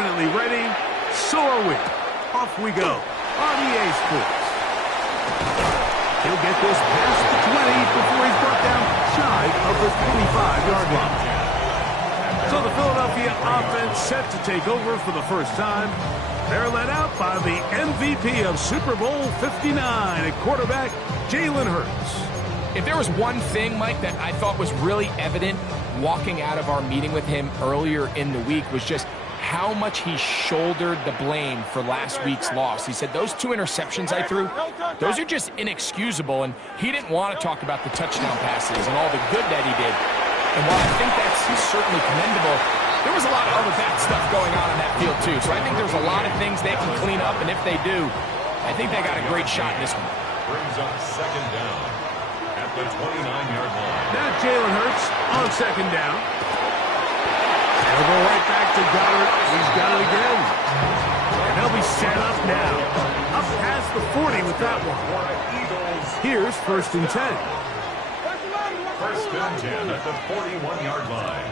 definitely ready. So are we. Off we go on EA Sports. He'll get this past the 20 before he's brought down shy of the 25-yard line. So the Philadelphia offense set to take over for the first time. They're led out by the MVP of Super Bowl 59 at quarterback, Jalen Hurts. If there was one thing, Mike, that I thought was really evident walking out of our meeting with him earlier in the week was just how much he shouldered the blame for last week's loss. He said, those 2 interceptions I threw, those are just inexcusable, and he didn't want to talk about the touchdown passes and all the good that he did. And while I think he's certainly commendable, there was a lot of other bad stuff going on in that field, too. So I think there's a lot of things they can clean up, and if they do, I think they got a great shot in this one. Brings up second down at the 29-yard line. Now Jalen Hurts on second down. They'll go right back to Goddard. He's got it again. And they'll be set up now. Up past the 40 with that one. Here's first and 10. First and 10 at the 41-yard line.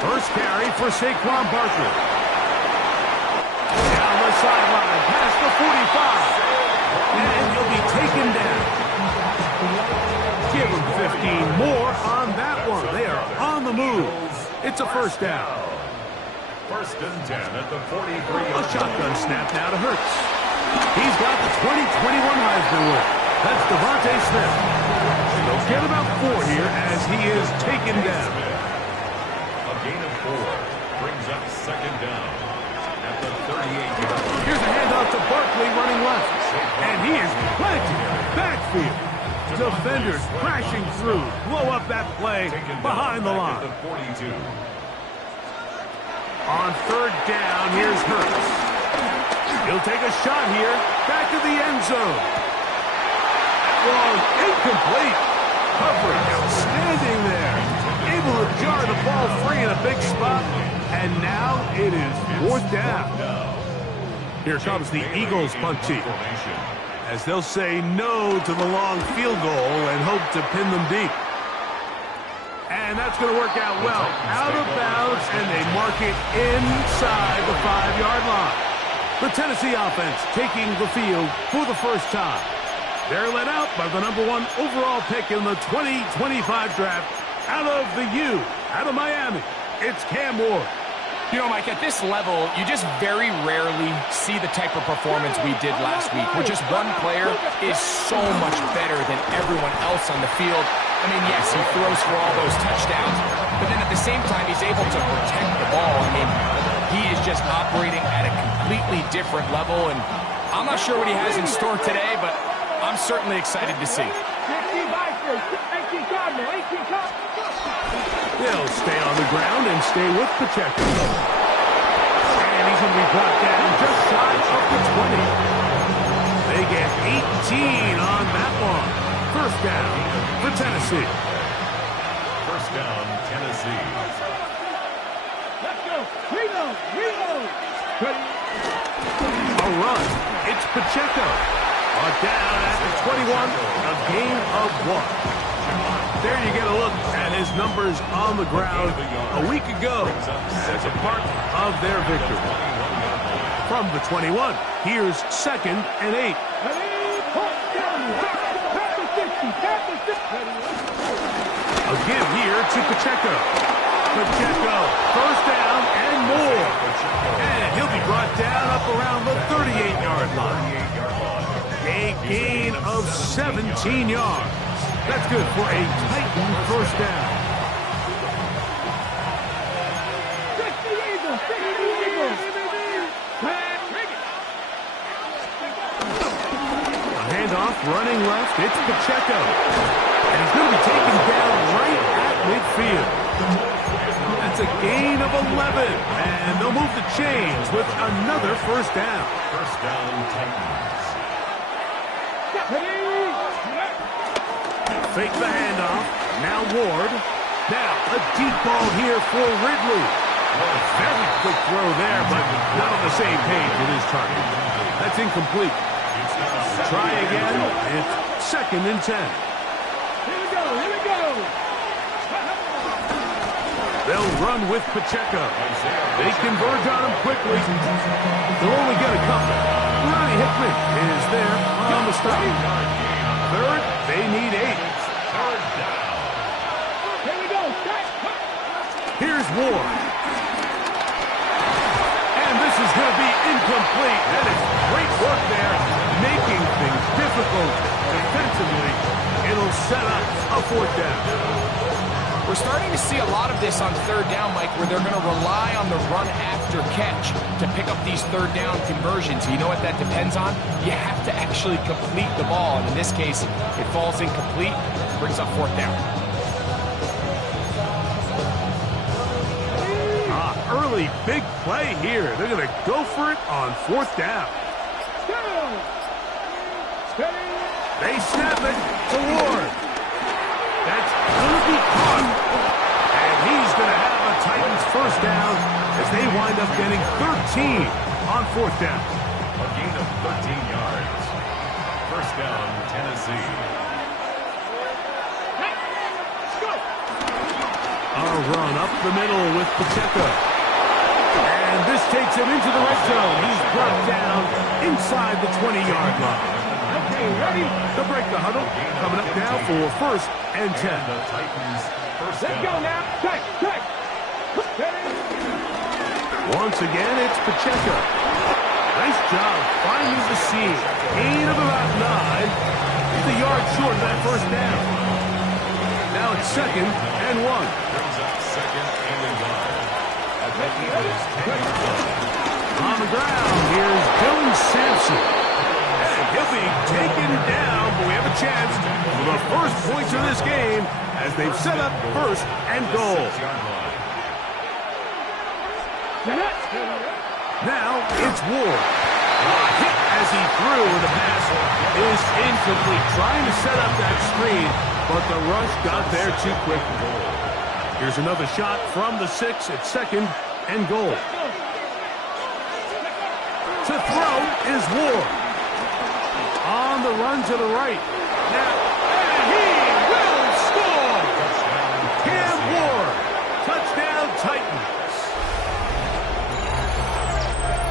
First carry for Saquon Barkley. Down the sideline, past the 45. And he'll be taken down. Give him 15 more on that one. They are on the move. It's a first down. First and 10 at the 43-yard line. A shotgun snap now to Hurts. He's got the 2021 Heisman winner. That's Devontae Smith. They'll get about 4 here as he is taken down. A gain of 4 brings up second down at the 38-yard line. Here's a handoff to Barkley running left. And he is planted in the backfield. Defenders crashing through. Blow up that play behind the line. On third down, here's Hurts. He'll take a shot here. Back to the end zone. That was incomplete. Coverage outstanding there. Able to jar the ball free in a big spot. And now it is fourth down. Here comes the Eagles punt team, as they'll say no to the long field goal and hope to pin them deep. And that's going to work out well. Out of bounds, and they mark it inside the 5-yard line. The Tennessee offense taking the field for the first time. They're led out by the #1 overall pick in the 2025 draft out of the U, out of Miami. It's Cam Ward. You know, Mike, at this level, you just very rarely see the type of performance we did last week, where just one player is so much better than everyone else on the field. I mean, yes, he throws for all those touchdowns, but then at the same time, he's able to protect the ball. I mean, he is just operating at a completely different level, and I'm not sure what he has in store today, but I'm certainly excited to see. They'll stay on the ground and stay with Pacheco. And he's going to be brought down just shy of the 20. They get 18 on that one. First down for Tennessee. First down, Tennessee. Let's go. Reload. A run. It's Pacheco. Down at the 21. A gain of 1. There you get a look at his numbers on the ground a week ago as a part of their victory. From the 21, here's second and 8. A give here to Pacheco. Pacheco, first down and more. And he'll be brought down up around the 38-yard line. A gain of 17 yards. That's good for a Titan first down. A handoff running left. It's Pacheco. And he's going to be taken down right at midfield. That's a gain of 11. And they'll move the chains with another first down. First down, Titans. Fake the handoff. Now Ward. Now a deep ball here for Ridley. Very quick throw there, but not on the same page with his target. That's incomplete. Try again. It's second and 10. Here we go. They'll run with Pacheco. They converge on him quickly. They'll only get a couple. Ronnie Hickman is there on the stop. Third, they need 8. Here we go. Here's Ward. And this is going to be incomplete. That is great work there, making things difficult defensively. It'll set up a 4th down. We're starting to see a lot of this on 3rd down, Mike, where they're going to rely on the run after catch to pick up these 3rd down conversions. You know what that depends on? You have to actually complete the ball. And in this case, it falls incomplete, brings up 4th down. Early big play here. They're going to go for it on 4th down. They snap it to Ward. That's going to be caught. And he's going to have a Titans 1st down as they wind up getting 13 on 4th down. A gain of 13 yards. 1st down, Tennessee. A run up the middle with Pacheco. And this takes him into the red zone. He's brought down inside the 20-yard line. Okay, ready? They'll break the huddle. Coming up now for 1st and 10. The Titans 1st Let's down. go now. Check. Once again, it's Pacheco. Nice job finding the seam. Gain of about 9. He's a yard short of that 1st down. Now it's 2nd and 1. Brings up 2nd and 1. At the Eagles 10. On the ground, here's Dylan Sampson. And he'll be taken down, but we have a chance for the first points of this game as they've set up 1st and goal. 6-yard line. Now it's Ward. Hit as he threw, the pass is incomplete. Trying to set up that screen, but the rush got there too quickly. Here's another shot from the 6 at 2nd and goal. To throw is Ward. On the run to the right. Now, and he will score! Cam Ward. Touchdown Titans.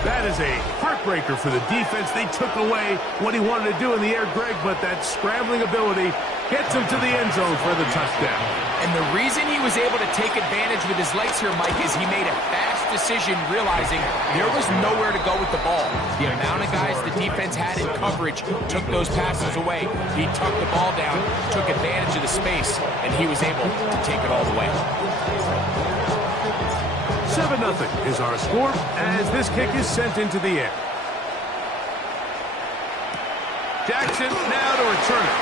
That is a heartbreaker for the defense. They took away what he wanted to do in the air, Greg, but that scrambling ability gets him to the end zone for the touchdown. And the reason he was able to take advantage with his legs here, Mike, is he made a fast decision realizing there was nowhere to go with the ball. The amount of guys the defense had in coverage took those passes away. He tucked the ball down, took advantage of the space, and he was able to take it all the way. 7-0 is our score as this kick is sent into the air. Jackson now to return it.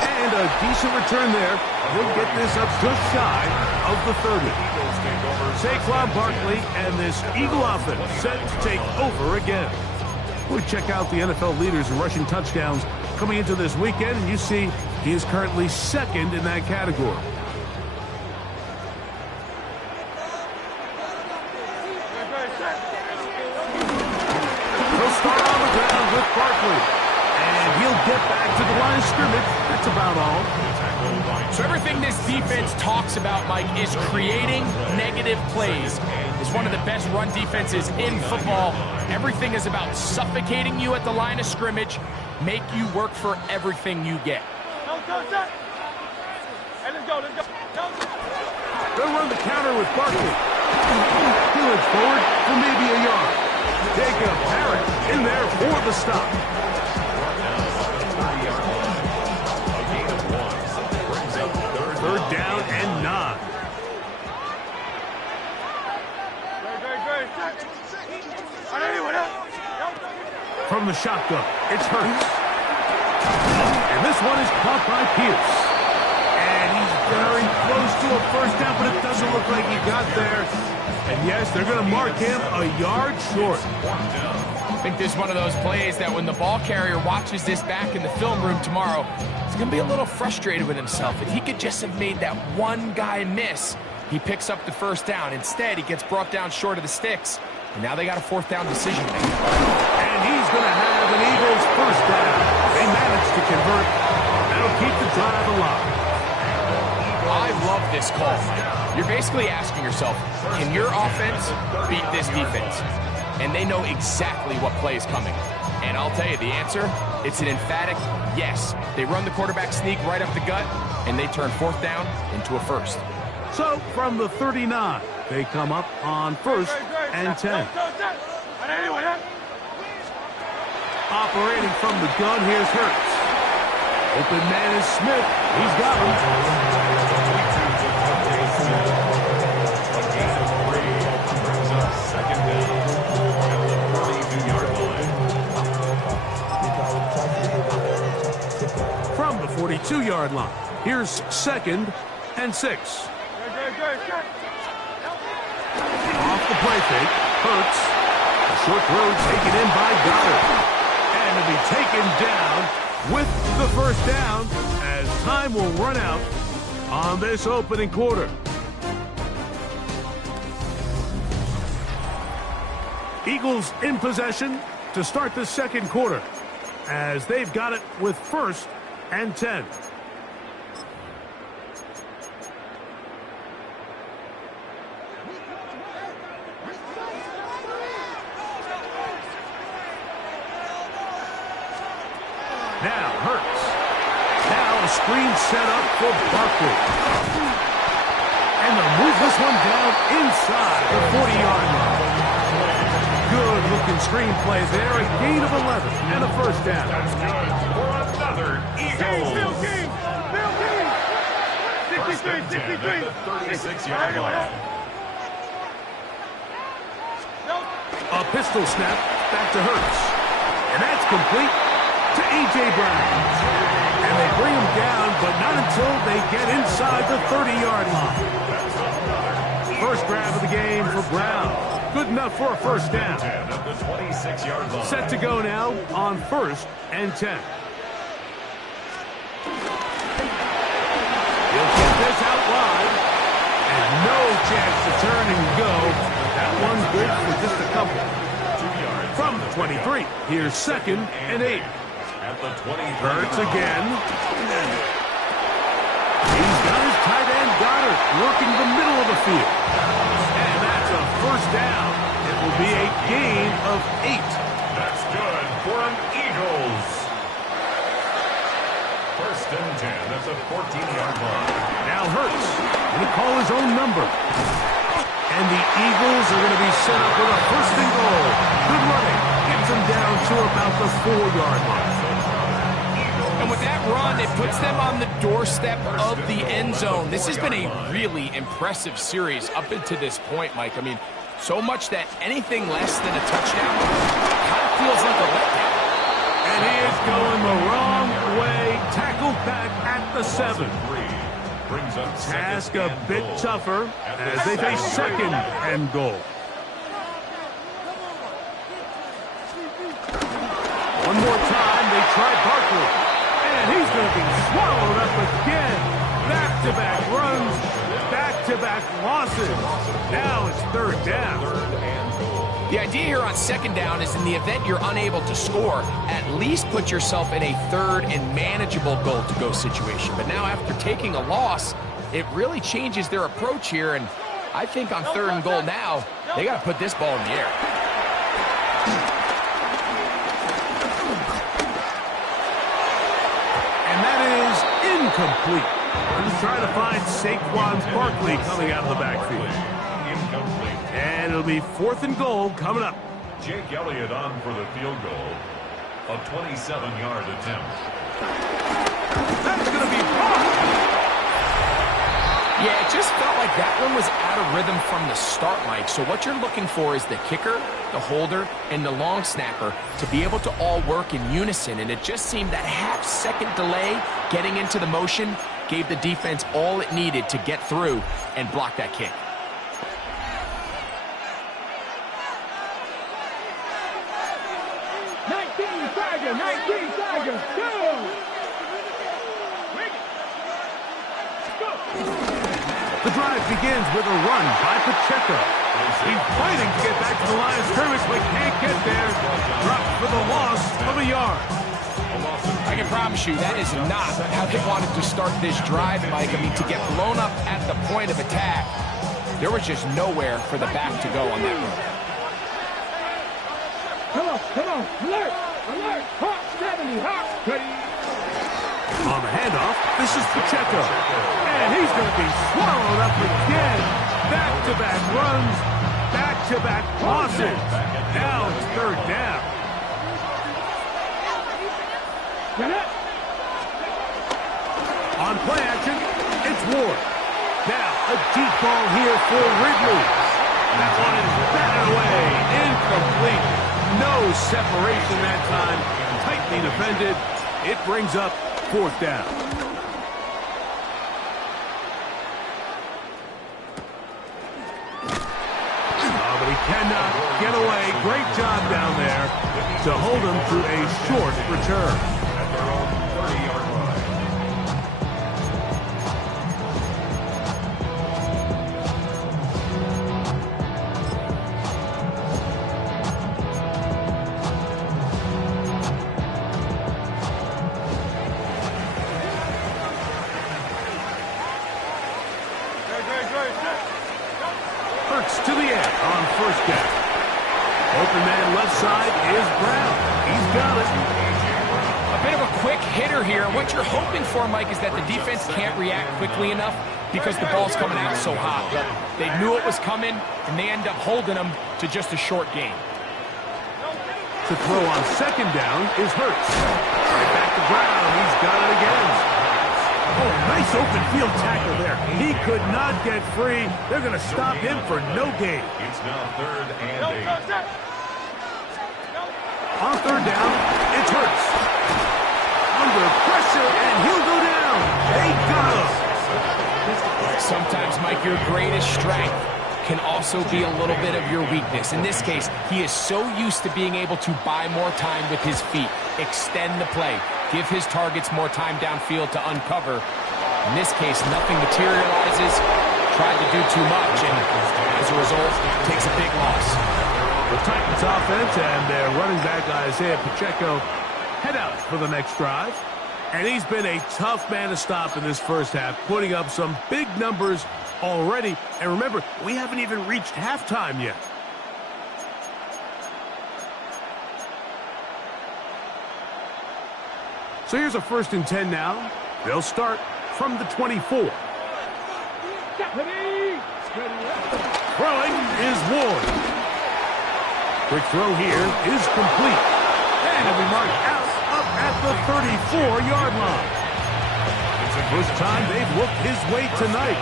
And a decent return there. He'll get this up just shy of the 30. Saquon Barkley and this Eagle offense set to take over again. We check out the NFL leaders in rushing touchdowns coming into this weekend, and you see he is currently 2nd in that category. He'll start on the ground with Barkley. And he'll get back to the line of scrimmage. That's about all. So everything this defense talks about, Mike, is creating negative plays. It's one of the best run defenses in football. Everything is about suffocating you at the line of scrimmage, make you work for everything you get. Hey, let's go. They'll run the counter with Barkley. He looks forward for maybe a yard. Jacob Harris in there for the stop. Third down and 9. From the shotgun, it's Hurts. And this one is caught by Pierce. And he's very close to a 1st down, but it doesn't look like he got there. And yes, they're going to mark him a yard short. I think this is one of those plays that when the ball carrier watches this back in the film room tomorrow, he's going to be a little frustrated with himself. If he could just have made that one guy miss, he picks up the 1st down. Instead, he gets brought down short of the sticks. And now they got a 4th down decision to make. And he's going to have an Eagles 1st down. They managed to convert. That'll keep the drive alive. I love love this call. You're basically asking yourself, can your offense beat this defense? And they know exactly what play is coming. And I'll tell you the answer, it's an emphatic yes. They run the quarterback sneak right up the gut, and they turn 4th down into a first. So from the 39, they come up on 1st and 10. Operating from the gun, here's Hurts. Open man is Smith. He's got him. A gain of 3 brings up 2nd down at the 42-yard line. From the 42-yard line, here's 2nd and 6. Off the play fake, Hurts. A short throw taken in by Goddard. And to be taken down with the 1st down as time will run out on this opening quarter. Eagles in possession to start the 2nd quarter as they've got it with 1st and 10. Now Hurts. Now a screen set up for Barkley. And they'll move this one down inside the 40-yard line. Good looking screen play there. A gain of 11 and a 1st down. That's good for another Eagles. Bill King! 63, 63. At the 36-yard line. A pistol snap back to Hurts. And that's complete to A.J. Brown. And they bring him down, but not until they get inside the 30-yard line. First grab of the game for Brown. Good enough for a 1st down. At the 26-yard line. Set to go now on 1st and 10. He'll get this out wide. And no chance to turn and go. That one's good for just a couple. 2 yards. From the 23, here's 2nd and 8. At the 20. Hurts again. He's got his tight end Goddard working the middle of the field. And that's a 1st down. It will be a gain of 8. That's good for an Eagles. 1st and 10 at the 14-yard line. Now Hurts going to call his own number. And the Eagles are going to be set up with a 1st and goal. Good running. Gets them down to about the 4-yard line. And with that run, it puts them on the doorstep of the end zone. This has been a really impressive series up until this point, Mike. I mean, so much that anything less than a touchdown kind of feels like a letdown. And he is going the wrong way. Tackled back at the 7. Brings up Task a bit tougher as they face 2nd and goal. One more time, they try Barkley. And he's going to be swallowed up again. Back-to-back runs, back-to-back losses. Now it's 3rd down. The idea here on 2nd down is in the event you're unable to score, at least put yourself in a 3rd and manageable goal-to-go situation. But now after taking a loss, it really changes their approach here. And I think on 3rd and goal now, they got to put this ball in the air. Incomplete. We're just trying to find Saquon Barkley coming out of the backfield. Incomplete. And it'll be 4th and goal coming up. Jake Elliott on for the field goal. A 27-yard attempt. That's going to be blocked. Yeah, it just felt like that one was out of rhythm from the start, Mike. So what you're looking for is the kicker, the holder, and the long snapper to be able to all work in unison. And it just seemed that half-second delay getting into the motion gave the defense all it needed to get through and block that kick. The drive begins with a run by Pacheco. He's fighting to get back to the line of scrimmage, but can't get there. Dropped for the loss of a yard. I can promise you that is not how they wanted to start this drive, Mike. I mean, to get blown up at the point of attack, there was just nowhere for the back to go on that run. Come on, alert, hot, 70, hot, ready. On the handoff, this is Pacheco. And he's going to be swallowed up again. Back-to-back runs, back-to-back losses. Now it's third down. On play action, it's Ward. Now a deep ball here for Ridley. That one is batted away. Incomplete. No separation that time. Tightly defended. It brings up fourth down. Oh, but he cannot get away. Great job down there to hold him to a short return. At their own 30-yard line. Hurts to the air on first down. Open man left side is Brown. He's got it. A bit of a quick hitter here. What you're hoping for, Mike, is that the defense can't react quickly enough because the ball's coming out so hot. But they knew it was coming, and they end up holding them to just a short gain. To throw on second down is Hurts. Right back to Brown. He's got it again. Oh, nice open field tackle there. He could not get free. They're going to stop him for no gain. It's now 3rd and 8. On third down, it's Hurts. Under pressure, and he'll go down. They got him. Sometimes, Mike, your greatest strength can also be a little bit of your weakness. In this case, he is so used to being able to buy more time with his feet, extend the play, give his targets more time downfield to uncover. In this case, nothing materializes, tried to do too much, and as a result, takes a big loss. The Titans offense and their running back Isaiah Pacheco head out for the next drive. And he's been a tough man to stop in this first half, putting up some big numbers already. And remember, we haven't even reached halftime yet. So here's a 1st and 10 now. They'll start from the 24. Throwing is Ward. Quick throw here is complete. And it'll be marked out up at the 34-yard line. It's the first time they've looked his way tonight.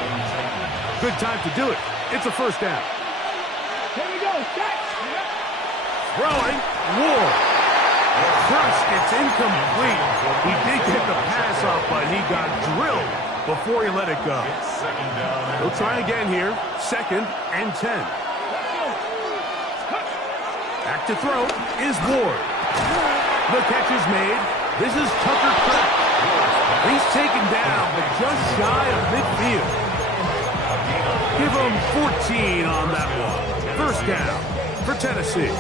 Good time to do it. It's a first down. Here we go, set. Throwing, Ward. Crushed, it's incomplete. He did get the pass off, but he got drilled before he let it go. He'll try again here. 2nd and 10. Back to throw is Ward. The catch is made. This is Tucker Kraft. He's taken down, but just shy of midfield. Give him 14 on that one. First down for Tennessee.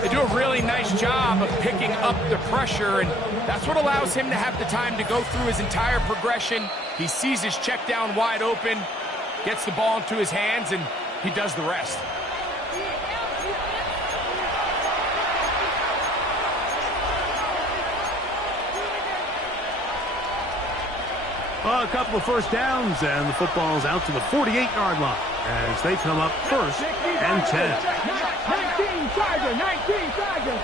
They do a really nice job of picking up the pressure, and that's what allows him to have the time to go through his entire progression. He sees his check down wide open, gets the ball into his hands, and he does the rest. A couple of first downs, and the football's out to the 48-yard line as they come up 1st and 10. 19 Charger.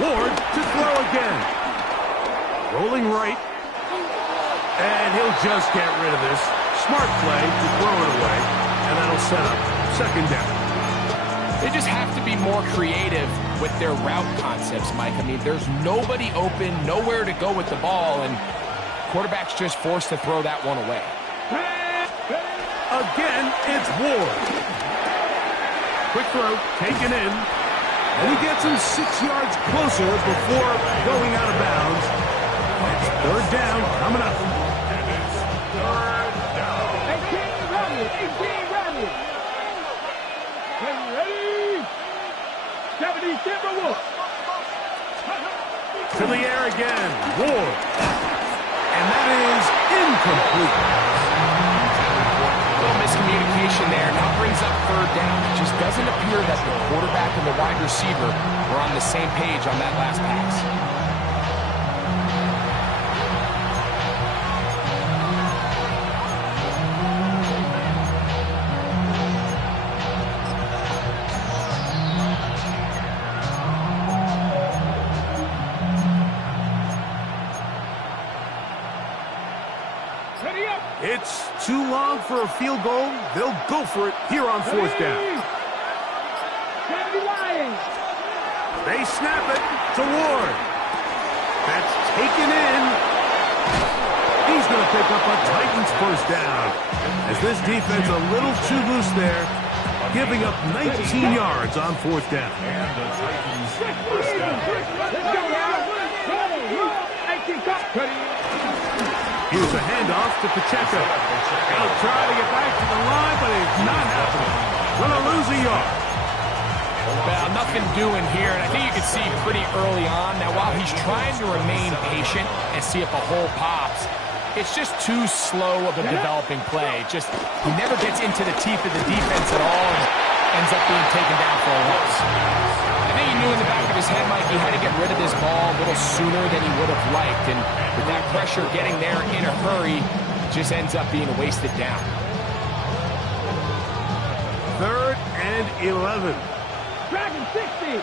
Ward to throw again. Rolling right. And he'll just get rid of this. Smart play to throw it away. And that'll set up 2nd down. They just have to be more creative with their route concepts, Mike. I mean, there's nobody open, nowhere to go with the ball, and quarterback's just forced to throw that one away. Again, it's Ward. Quick throw, taken in. And he gets him 6 yards closer before going out of bounds. It's 3rd down coming up. And it's 3rd down. 18 Ramley. Ready? 70 Timberwolves. To the air again. Ward. And that is incomplete. A little miscommunication there. Now brings up third down. It just doesn't appear that the quarterback and the wide receiver were on the same page on that last pass. It's too long for a field goal. They'll go for it here on fourth down. They snap it to Ward. That's taken in. He's going to pick up a Titans first down. As this defense a little too loose there, giving up 19 yards on fourth down. And the Titans first down. Here's a handoff to Pacheco. He'll try to get back to the line, but it's not happening. Going to lose a yard. Well, nothing doing here, and I think you can see pretty early on. Now, while he's trying to remain patient and see if a hole pops, it's just too slow of a developing play. He never gets into the teeth of the defense at all and ends up being taken down for a loss. I think he knew in the back of his head, Mike, he had to get rid of this ball a little sooner than he would have liked, and with that pressure getting there in a hurry, it just ends up being a wasted down. 3rd and 11. Dragon 60.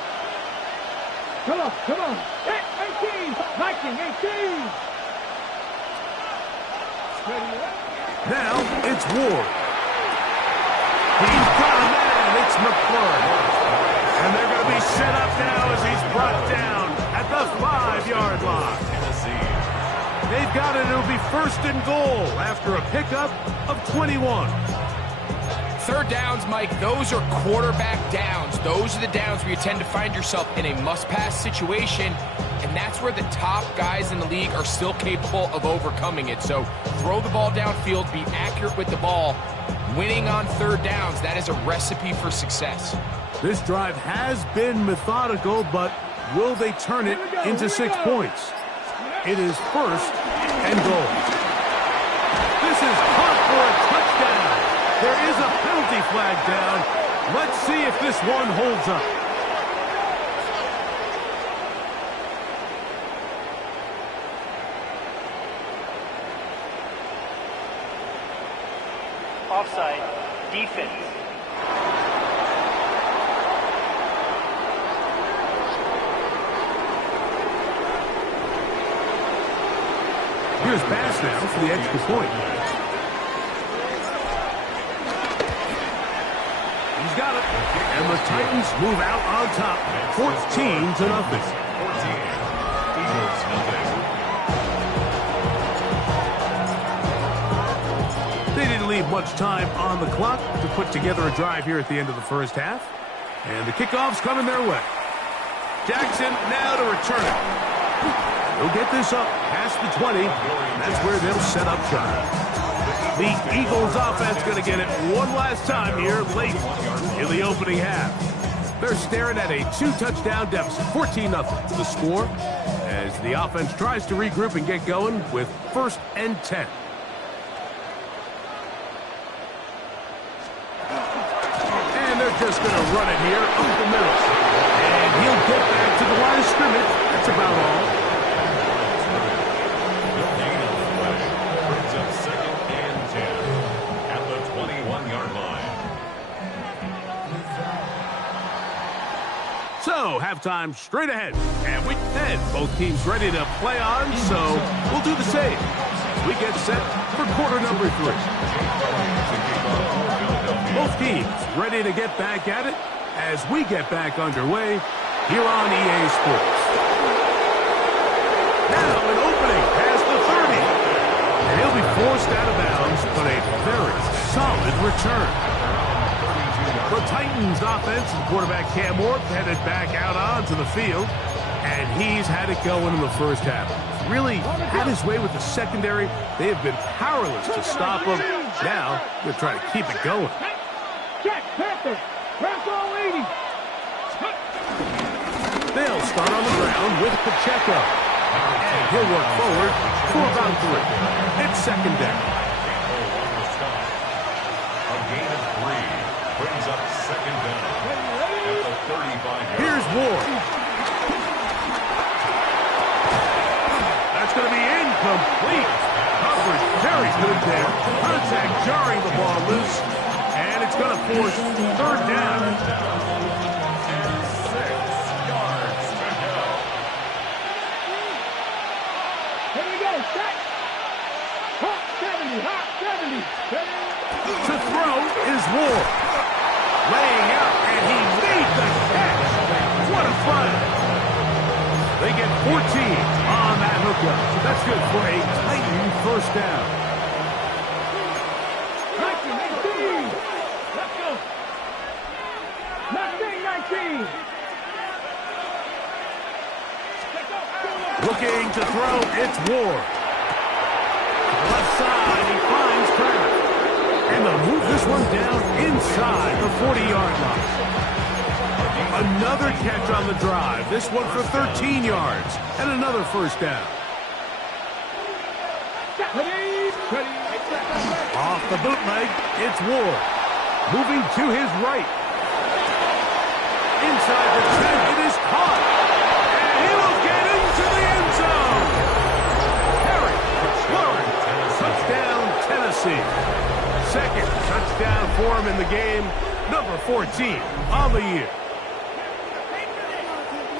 Come on. 18. Viking 18. Now it's Ward. He's got a man. It's McClure. And they're going to be set up now as he's brought down at the 5-yard line. They've got it. It'll be 1st and goal after a pickup of 21. Third downs, Mike, those are quarterback downs. Those are the downs where you tend to find yourself in a must-pass situation, and that's where the top guys in the league are still capable of overcoming it. So throw the ball downfield, be accurate with the ball. Winning on third downs, that is a recipe for success. This drive has been methodical, but will they turn it into 6 points? It is 1st and goal. This is caught for a touchdown. There is a penalty flag down. Let's see if this one holds up. Offside. Defense. Here's pass now for the extra point. He's got it. And the Titans move out on top, 14-0. Eagles nothing. They didn't leave much time on the clock to put together a drive here at the end of the first half. And the kickoff's coming their way. Jackson now to return it. He'll get this up past the 20. That's where they'll set up shop. The Eagles offense going to get it one last time here late in the opening half. They're staring at a 2-touchdown deficit, 14-0 the score, as the offense tries to regroup and get going with 1st and 10. And they're just going to run it here up the middle. And he'll get back to the line of scrimmage. That's about all. Brings up 2nd and 10 at the 21-yard line. So, halftime straight ahead. And week 10, both teams ready to play on, so we'll do the same. We get set for quarter number 3. Both teams ready to get back at it as we get back underway here on EA Sports. Now an opening past the 30. And he'll be forced out of bounds, but a very solid return. The Titans offense and quarterback Cam Ward headed back out onto the field, and he's had it going in the first half. Really had his way with the secondary. They have been powerless to stop him. Now they're trying to keep it going. Jack Panther. Press all 80. They'll start on the ground with Pacheco. And he'll work forward for about 3. It's second down. A gain of 3 brings up second down at the 35-yard. Here's Ward. That's going to be incomplete. Coverage very good there. Contact jarring the ball loose. And it's going to force third down. And 6 yards to go. Here we go, set. Hot 70, hot 70. To throw is Ward. Laying out, and he made the catch. What a fire. They get 14 on that hookup. So that's good for a Titan first down. 19. Let's go. 19. Looking to throw, it's Ward. Left side, he finds Kraft. And they'll move this one down inside the 40-yard line. Another catch on the drive. This one for 13 yards. And another first down. Off the bootleg, it's Ward. Moving to his right. Inside the 10, it is caught. And he will get into the end zone. Harry, McLaurin, touchdown, Tennessee. Second touchdown for him in the game. Number 14 on the year.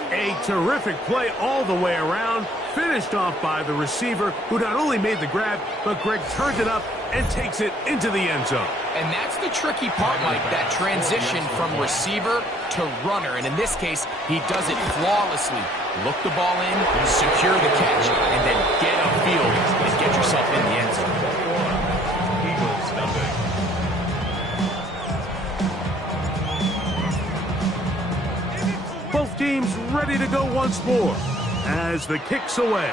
A terrific play all the way around. Finished off by the receiver, who not only made the grab, but Greg turned it up and takes it into the end zone. And that's the tricky part, Mike, that transition from receiver to runner. And in this case, he does it flawlessly. Look the ball in, secure the catch, and then get upfield and get yourself in the end zone. Eagles nothing. Both teams ready to go once more as the kick's away.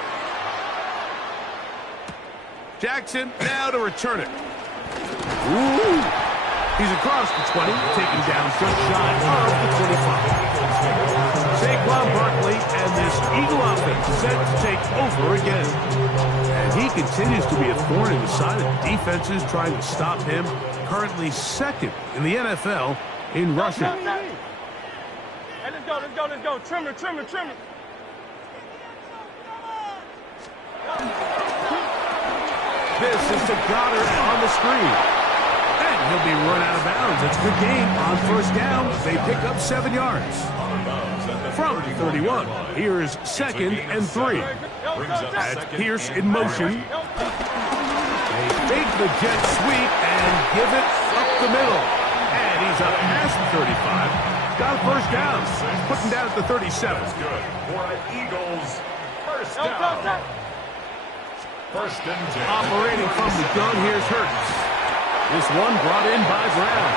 Jackson now to return it. Ooh. He's across the 20, taken down just shy of the 25. Saquon Barkley and this Eagle offense set to take over again. And he continues to be a thorn in the side of defenses trying to stop him. Currently second in the NFL in rushing. Hey, let's go. Trim it. This is to Goddard on the screen. And he'll be run out of bounds. It's a good game on first down. They pick up 7 yards. From 31, here's second and 3. That's Pierce in motion. They fake the jet sweep and give it up the middle. And he's up past the 35. Got a first down. Putting down at the 37. Good for an Eagles first down. First and 10. Operating from the gun, here's Hurts. This one brought in by Brown.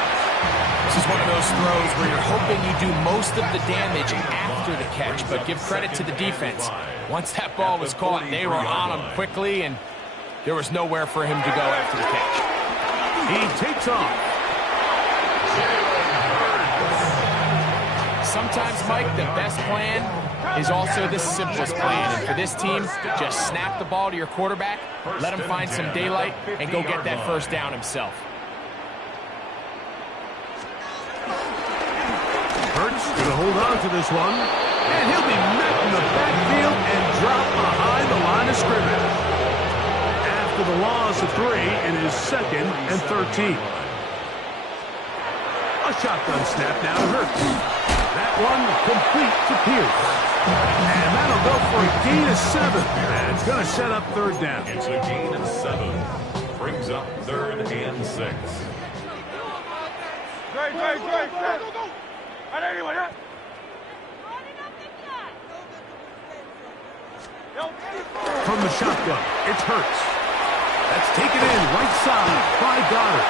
This is one of those throws where you're hoping you do most of the damage after the catch, but give credit to the defense. Once that ball was caught, they were on him quickly, and there was nowhere for him to go after the catch. He takes off. Sometimes, Mike, the best plan is also the simplest plan. And for this team, just snap the ball to your quarterback, let him find some daylight, and go get that first down himself. Hurts going to hold on to this one. And he'll be met in the backfield and dropped behind the line of scrimmage. After the loss of 3, it is second and 13. A shotgun snap now to Hurts. That one complete to Pierce. And that'll go for a gain of 7. And it's going to set up third down. It's a gain of 7. Brings up third and 6. Great. From the shotgun, it's Hurts. That's taken in right side by Goddard.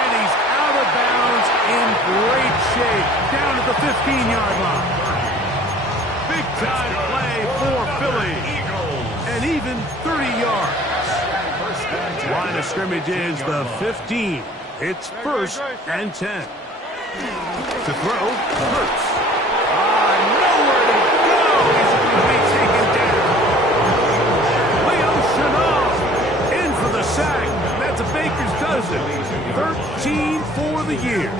And he's out of bounds in great shape. Down at the 15-yard line. Big time play for Philly. And even 30 yards. Line of scrimmage is the 15. It's first and 10. To throw, Hurts. Nowhere to go. sack. That's a baker's dozen. 13 for the year.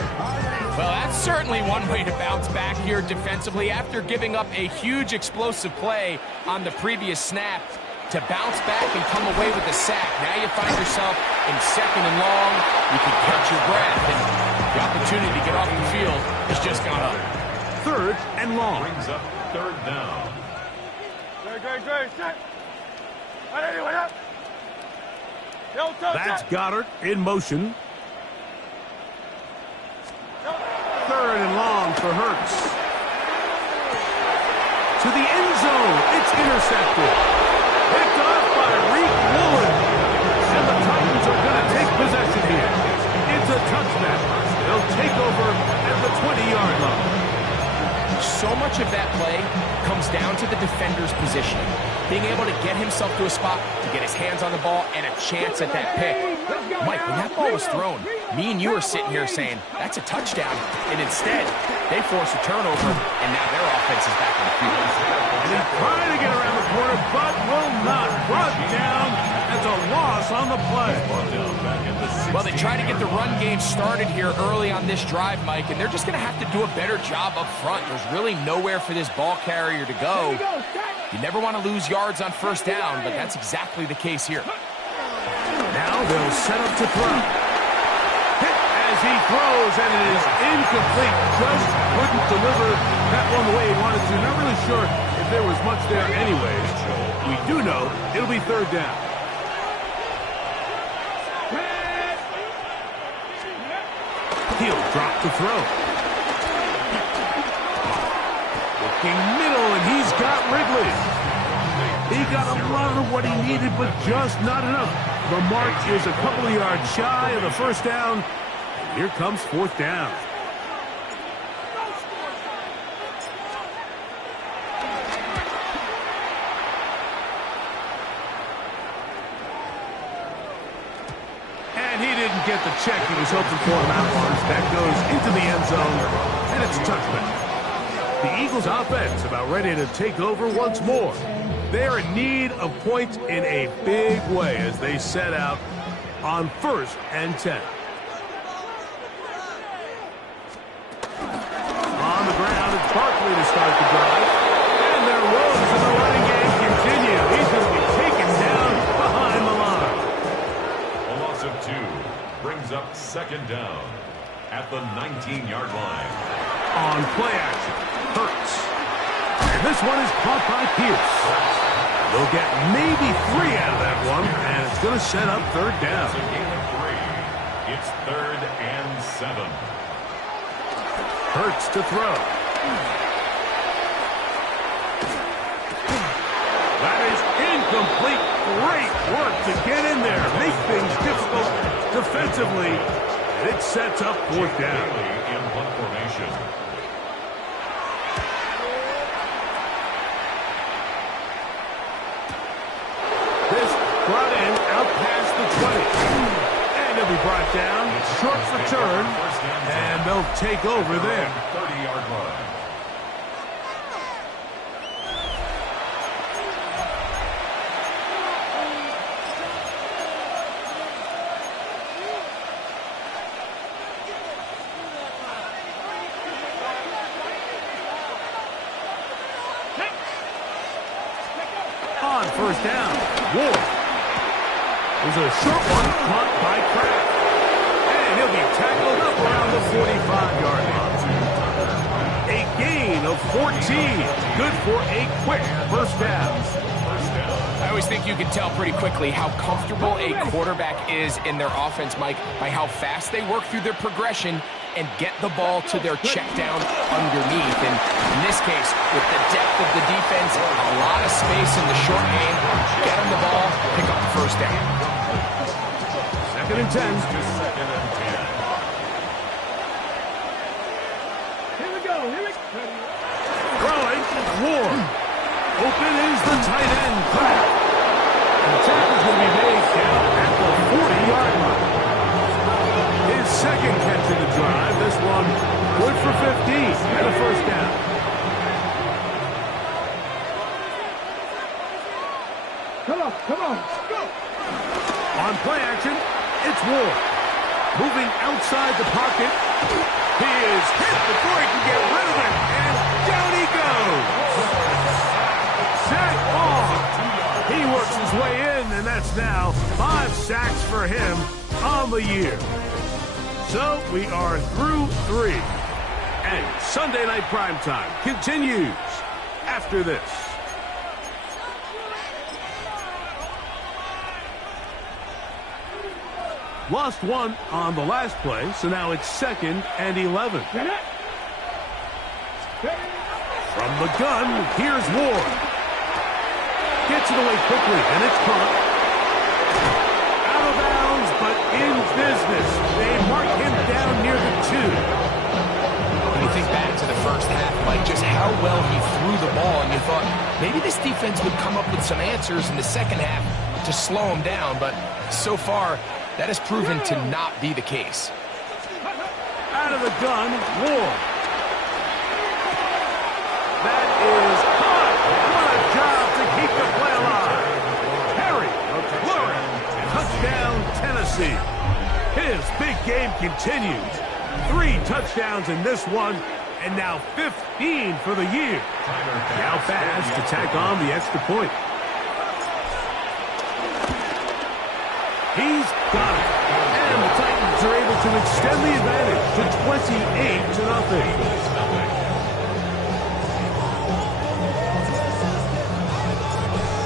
Well, that's certainly one way to bounce back here defensively after giving up a huge explosive play on the previous snap. To bounce back and come away with a sack. Now you find yourself in 2nd and long. You can catch your breath, and the opportunity to get off the field has just gone up. 3rd and long. Brings up 3rd down. That's Goddard in motion. 3rd and long for Hurts. To the end zone. It's intercepted. Picked off by Reek Woolen. And the Titans are going to take possession here. It's a touchdown. They'll take over at the 20-yard line. So much of that play comes down to the defender's positioning. Being able to get himself to a spot, to get his hands on the ball, and a chance at that pick. Mike, when that ball was thrown, me and you are sitting here saying, that's a touchdown. And instead, they force a turnover, and now their offense is back on the field. And he's trying to get around the corner, but will not. Brought down as a loss on the play. Well, they try to get the run game started here early on this drive, Mike, and they're just going to have to do a better job up front. There's really nowhere for this ball carrier to go. You never want to lose yards on 1st down, but that's exactly the case here. Now they'll set up to throw. Hit as he throws, and it is incomplete. Just couldn't deliver that one the way he wanted to. Not really sure if there was much there anyways. We do know it'll be 3rd down. He'll drop to throw. Looking middle, and he's got Wrigley. He got a lot of what he needed, but just not enough. The mark is a couple of yards shy of the 1st down. Here comes 4th down. And he didn't get the check he was hoping for on that one. That goes into the end zone, and it's a touchback. The Eagles offense about ready to take over once more. They're in need of points in a big way as they set out on 1st and 10. On the ground, it's Barkley to start the drive. And their woes in the running game continue. He's going to be taken down behind the line. A loss of 2 brings up 2nd down at the 19-yard line. On play action, Hurts. And this one is caught by Pierce. They'll get maybe 3 out of that one, and it's going to set up 3rd down. It's a gain of 3. It's 3rd and 7. Hurts to throw. That is incomplete. Great work to get in there. Make things difficult defensively. And it sets up 4th down. In one formation. This brought in out past the 20. And it'll be brought down. Short return. And they'll take over there. 30-yard line. On 1st down, Ward. There's a short one caught by Kraft. And he'll be tackled up around the 45-yard line. A gain of 14. Good for a quick 1st down. I always think you can tell pretty quickly how comfortable a quarterback is in their offense, Mike, by how fast they work through their progression and get the ball to their check down underneath. And in this case, with the depth of the defense, a lot of space in the short game, get them the ball, pick up the 1st down. 2nd and 10. 2nd and 10. Here we go. Throwing, Ward. Open is the tight end, Kraft. And the tackle's going to be made down at the 40-yard line. His 2nd catch of the drive. This one good for 15 and a 1st down. Come on. Go. On play action, it's Ward. Moving outside the pocket. He is hit before he can get rid of it. And down he goes. Sack off. He works his way in, and that's now 5 sacks for him on the year. So we are through 3. And Sunday Night Primetime continues after this. Lost 1 on the last play, so now it's 2nd and 11. From the gun, here's Ward. Gets it away quickly, and it's caught. Out of bounds, but in business. They mark him down near the 2. When you think back to the first half, Mike, just how well he threw the ball, and you thought maybe this defense would come up with some answers in the second half to slow him down, but so far, that has proven to not be the case. Out of the gun, Ward. That is caught. What a job to keep the play alive. Harry, Flurry, touchdown, Tennessee. His big game continues. 3 touchdowns in this one, and now 15 for the year. Now fast to tack on the extra point. He's got it. And the Titans are able to extend the advantage to 28-0.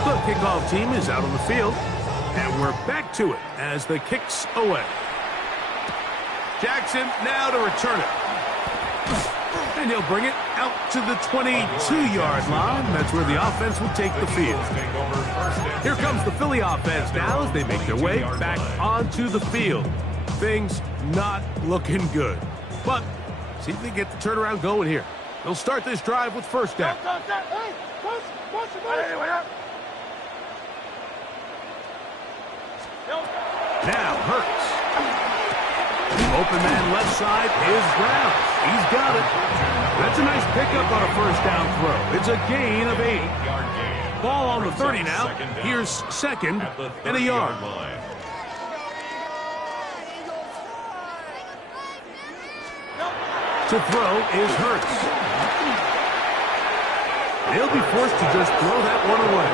The kickoff team is out on the field, and we're back to it as the kick's away. Jackson now to return it. And he'll bring it out to the 22-yard line. That's where the offense will take the field. Here comes the Philly offense now as they make their way back onto the field. Things not looking good. But see if they get the turnaround going here. They'll start this drive with first down. Now Hurts. Open man left side is Brown. He's got it. That's a nice pickup on a first down throw. It's a gain of 8. Ball on the 30 now. Here's 2nd and a yard. To throw is Hurts. They'll be forced to just throw that one away.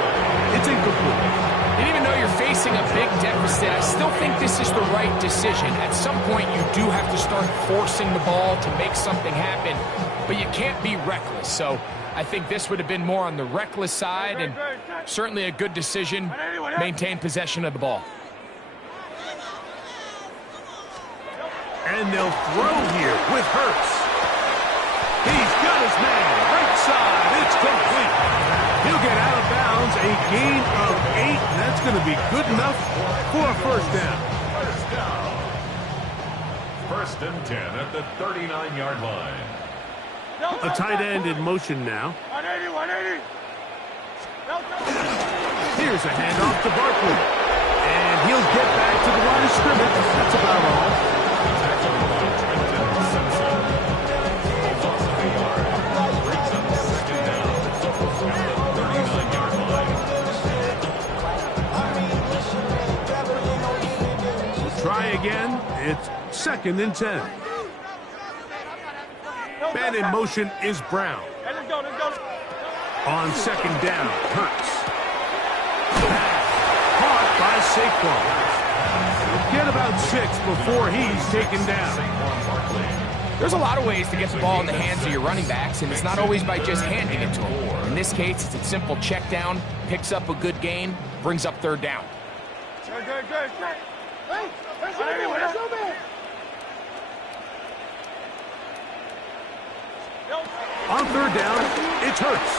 It's incomplete. And even though you're facing a big deficit, I still think this is the right decision. At some point, you do have to start forcing the ball to make something happen, but you can't be reckless. So I think this would have been more on the reckless side, and certainly a good decision. Maintain possession of the ball. And they'll throw here with Hurts. He's got his man. Right side. It's complete. He'll get out of bounds. A gain of 8. And that's going to be good enough for a first down. First and 10 at the 39-yard line. A tight end in motion now. 180. Here's a handoff to Barkley. And he'll get back to the line of scrimmage. That's about all. Try again. It's 2nd and 10. Man in motion is Brown. On 2nd down, Hurts. Pass caught by Saquon. Get about 6 before he's taken down. There's a lot of ways to get the ball in the hands of your running backs, and it's not always by just handing it to them. In this case, it's a simple check down, picks up a good gain, brings up 3rd down. On 3rd down, it's Hurts.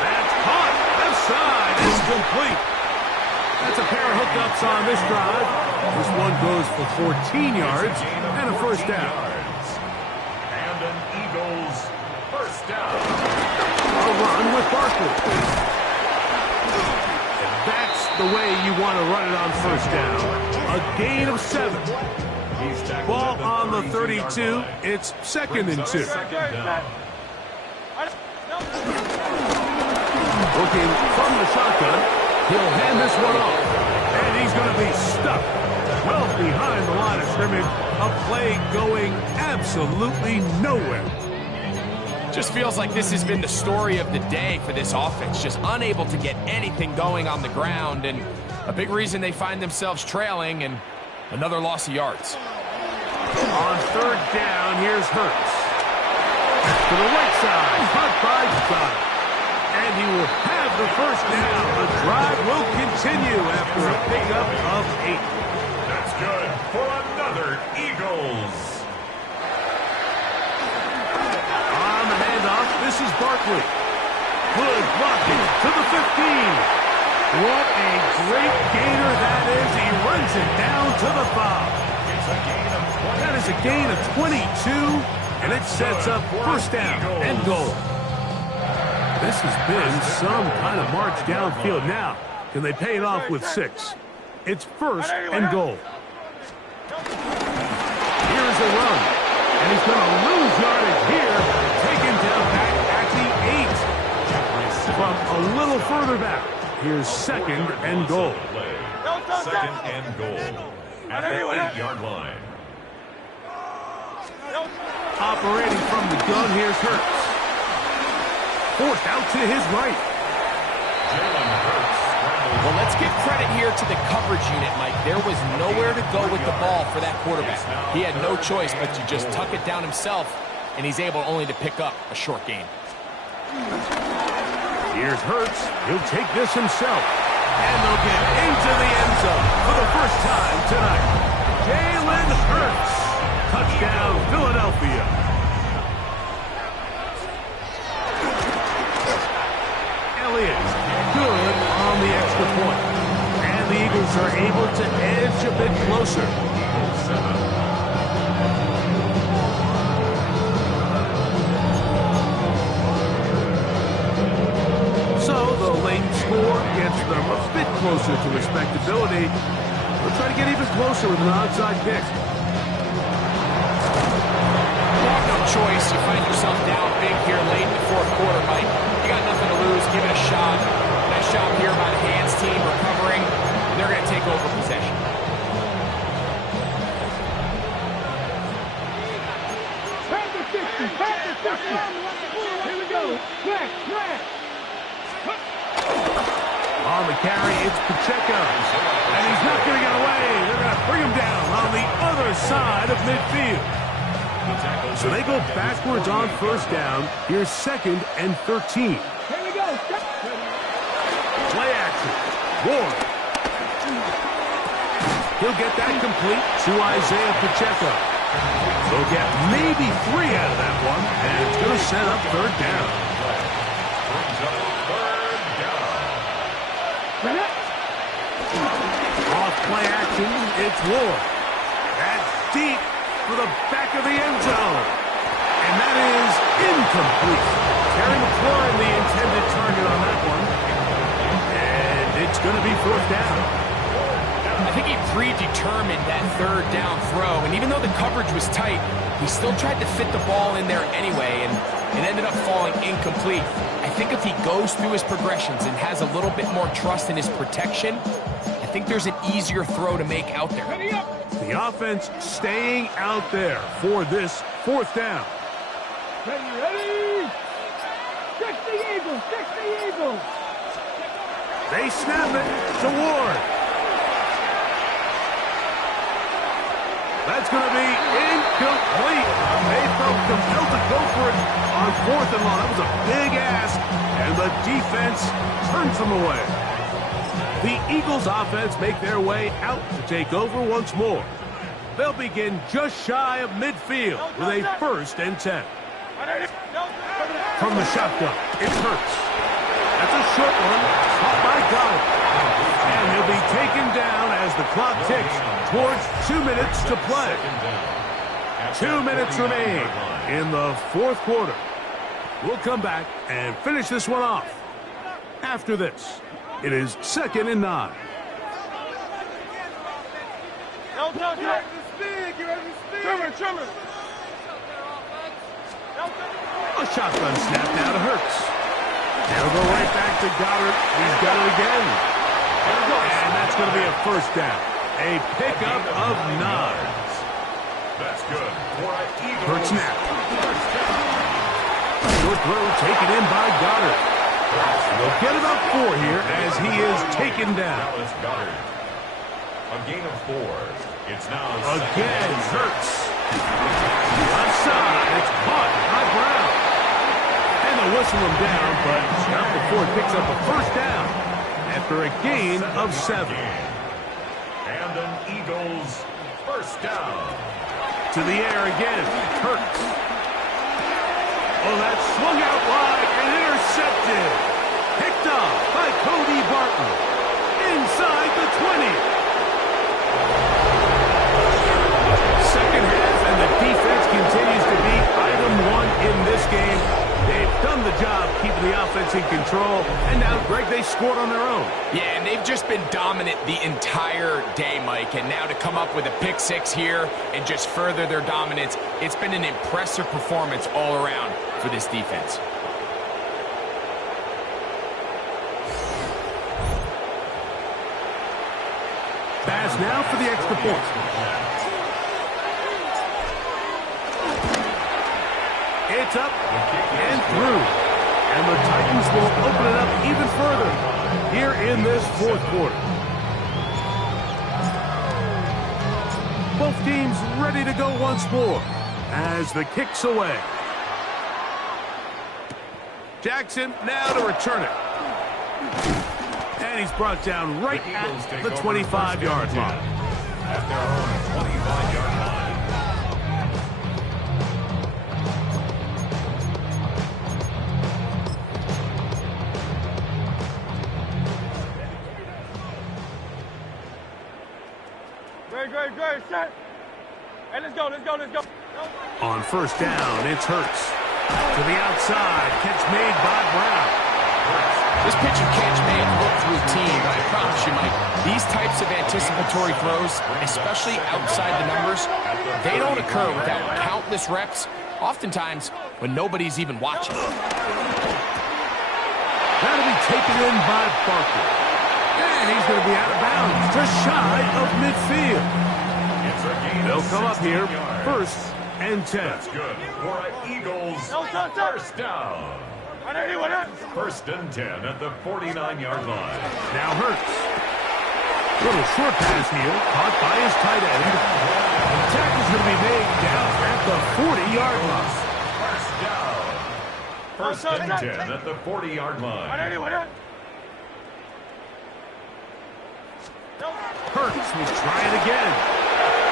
That's caught. Left side is complete. That's a pair of hookups on this drive. This one goes for 14 yards and a first down. And an Eagles first down. A run with Barkley. And that's the way you want to run it on first down. A gain of 7. Ball on the 32. It's 2nd and 2. Looking from the shotgun. He'll hand this one off. And he's going to be stuck well behind the line of scrimmage. A play going absolutely nowhere. Just feels like this has been the story of the day for this offense. Just unable to get anything going on the ground, and a big reason they find themselves trailing and another loss of yards. On third down, here's Hurts. To the right side, caught by Goddard. And he will have the first down. The drive will continue after a pickup of 8. That's good for another Eagles. On the handoff, this is Barkley. Good blocking to the 15. What a great gainer that is. He runs it down to the 5. It's a gain of 20. That is a gain of 22, and it sets up first down and goal. This has been some kind of march downfield now. Can they pay it off with 6? It's first and goal. Here's a run, and he's going to lose yardage here. Taken down back at the 8. From a little further back. Here's second and goal. Second and goal at the 8-yard line. Operating from the gun, here's Hurts. Forced out to his right. Well, let's give credit here to the coverage unit, Mike. There was nowhere to go with the ball for that quarterback. He had no choice but to just tuck it down himself, and he's able only to pick up a short gain. Here's Hurts. He'll take this himself. And they'll get into the end zone for the first time tonight. Jalen Hurts. Touchdown, Philadelphia. Elliott, good on the extra point. And the Eagles are able to edge a bit closer. So the late score gets them a bit closer to respectability. We'll try to get even closer with an onside kick. No choice. You find yourself down big here late in the fourth quarter, Mike. You got nothing to lose. Give it a shot. Nice job here by the hands team recovering. They're going to take over possession. Pass the 50. Pass the 50. Here we go. Flash. Flash. On the carry, it's Pacheco. And he's not going to get away. They're going to bring him down on the other side of midfield. So they go backwards on first down. Here's second and 13. Here we go. Play action. Ward. He'll get that complete to Isaiah Pacheco. They'll get maybe 3 out of that one, and it's going to set up third down. Off play action, it's Ward. That's deep for the back of the end zone. And that is incomplete. Terry McLaurin, the intended target on that one. And it's going to be fourth down. I think he predetermined that third down throw, and even though the coverage was tight, he still tried to fit the ball in there anyway, and it ended up falling incomplete. I think if he goes through his progressions and has a little bit more trust in his protection, I think there's an easier throw to make out there. The offense staying out there for this fourth down. Ready? Fix the Eagles. Fix the Eagles. They snap it to Ward. That's going to be incomplete. They felt compelled to go for it on fourth and long. That was a big ask, and the defense turns them away. The Eagles offense make their way out to take over once more. They'll begin just shy of midfield with a first and 10. From the shotgun, it's Hurts. That's a short one, caught by Goddard. And he'll be taken down as the clock ticks towards 2 minutes to play. 2 minutes remain in the fourth quarter. We'll come back and finish this one off. After this, it is second and 9. Trimmer. A shotgun snap now to Hurts. They'll go right back to Goddard. He's got it again. And that's going to be a first down. A pickup of 9. That's good for an Eagles. Hurt snap. Short throw taken in by Goddard. We'll get about 4 here as he is taken down. Dallas Goddard. A gain of 4. It's now Again, Hurts. Left side. It's caught by Brown. And they'll whistle him down, but not before it picks up a first down after a gain of 7. And an Eagles first down. To the air again. Hurts. Oh, that swung out wide and intercepted. Picked off by Cody Barton. Inside the 20. Second half, and the defense continues to be item 1 in this game. They've done the job keeping the offense in control, and now, Greg, they scored on their own. Yeah, and they've just been dominant the entire day, Mike, and now to come up with a pick 6 here and just further their dominance, it's been an impressive performance all around for this defense. Pass now for the extra point. It's up and through. And the Titans will open it up even further here in this fourth quarter. Both teams ready to go once more as the kick's away. Jackson now to return it. And he's brought down right at the 25-yard line. At their own 25-yard line. Great, set. Hey, let's go. On first down, it's Hurts. To the outside, catch made by Brown. This pitch and catch may have looked routine, but I promise you, Mike, these types of anticipatory throws, especially outside the numbers, they don't occur without countless reps, oftentimes when nobody's even watching. That'll be taken in by Barker. And he's going to be out of bounds, just shy of midfield. They'll come up here, first and 10. That's good for an Eagles first down. First and 10 at the 49-yard line. Now Hurts. Little short pass here, caught by his tight end. The tackle's going to be made down at the 40-yard line. First down. First and 10 at the 40-yard line. Hurts will try it again.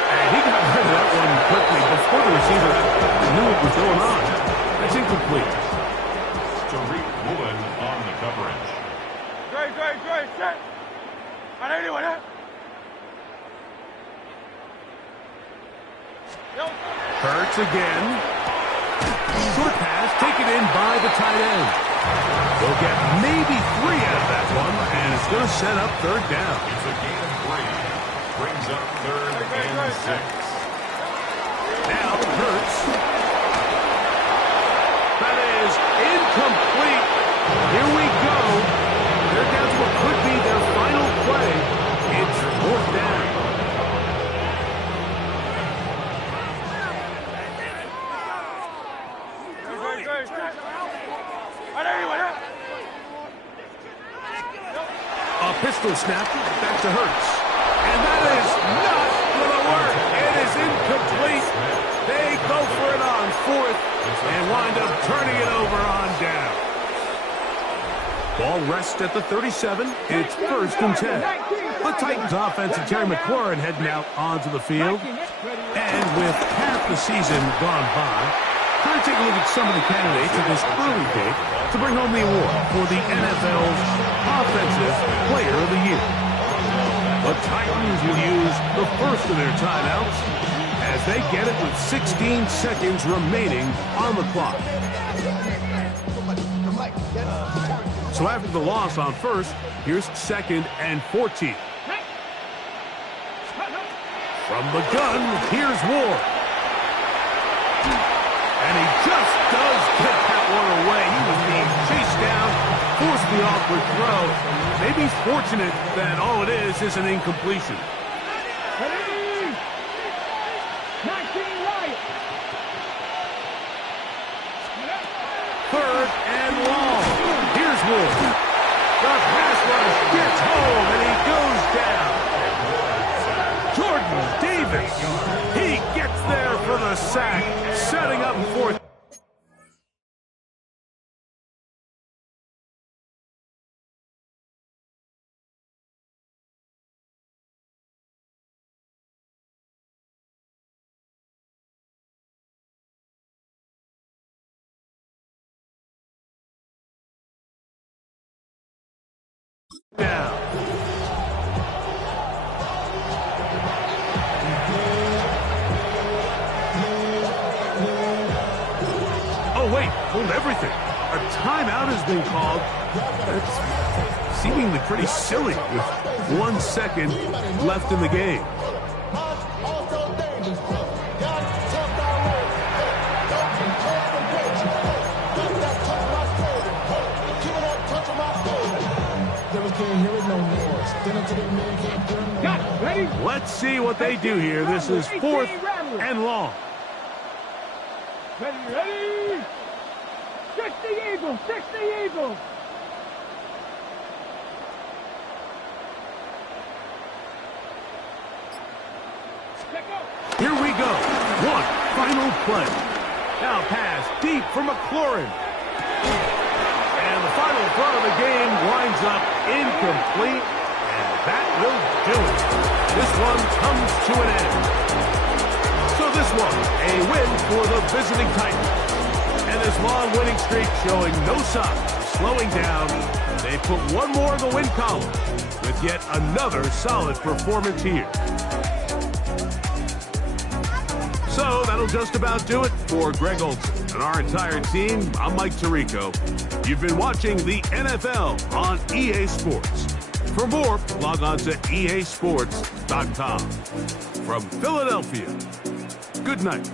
And he got rid of that one quickly before the receiver knew what was going on. That's incomplete. Tariq Woolen on the coverage. Great, set. Hurts again. Short pass taken in by the tight end. They'll get maybe 3 out of that one, and it's going to set up third down. It's a gain of 3. Brings up third and 6. Now Hurts. That is incomplete. Here we go. They're down to what could be their final play. It's fourth down. A pistol snap back to Hurts. And that is not going to work. It is incomplete. They go for it on fourth and wind up turning it over on down. Ball rests at the 37. It's first and 10. The Titans offense and Terry McLaurin heading out onto the field. And with half the season gone by, trying to take a look at some of the candidates at this early date to bring home the award for the NFL's Offensive Player of the Year. The Titans will use the first of their timeouts as they get it with 16 seconds remaining on the clock. So after the loss on first, here's second and 14. From the gun, here's Ward. And he just does get that one away. He was being chased down, forced the awkward throw. Maybe he's fortunate that all it is an incompletion. Ready? 19 right. Third and long. Here's Wood. The pass rush gets home, and he goes down. Jordan Davis. He gets there for the sack, setting up fourth. Down. Oh, wait, hold everything. A timeout has been called. That's seemingly pretty silly with 1 second left in the game. Let's see what they do here. This is fourth and long. Ready? 60 Eagles, 60 Eagles. Here we go. One final play. Now pass deep for McLaurin. And the final throw of the game winds up incomplete. And that will do it. This one comes to an end. So this was a win for the visiting Titans. And this long winning streak showing no signs of slowing down. They put one more in the win column with yet another solid performance here. So that'll just about do it for Greg Olson and our entire team. I'm Mike Tirico. You've been watching the NFL on EA Sports. For more, log on to easports.com. From Philadelphia, good night.